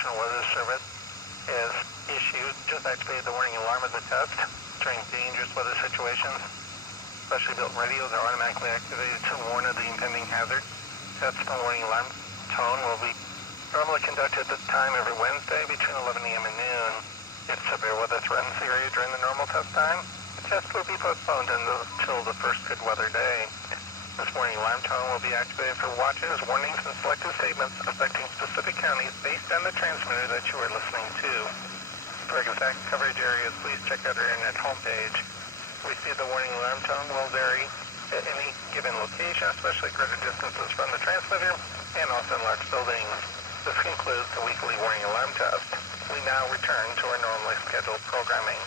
National Weather Service has issued, just activated the warning alarm of the test during dangerous weather situations. Specially built radios are automatically activated to warn of the impending hazard. Test and warning alarm tone will be normally conducted at this time every Wednesday between 11 a.m. and noon. If severe weather threatens the area during the normal test time, the test will be postponed until the first good weather day. This warning alarm tone will be activated for watches, warnings, and selective statements affecting specific counties based on the transmitter that you are listening to. For exact coverage areas, please check out our internet homepage. We see the warning alarm tone will vary at any given location, especially greater distances from the transmitter and also in large buildings. This concludes the weekly warning alarm test. We now return to our normally scheduled programming.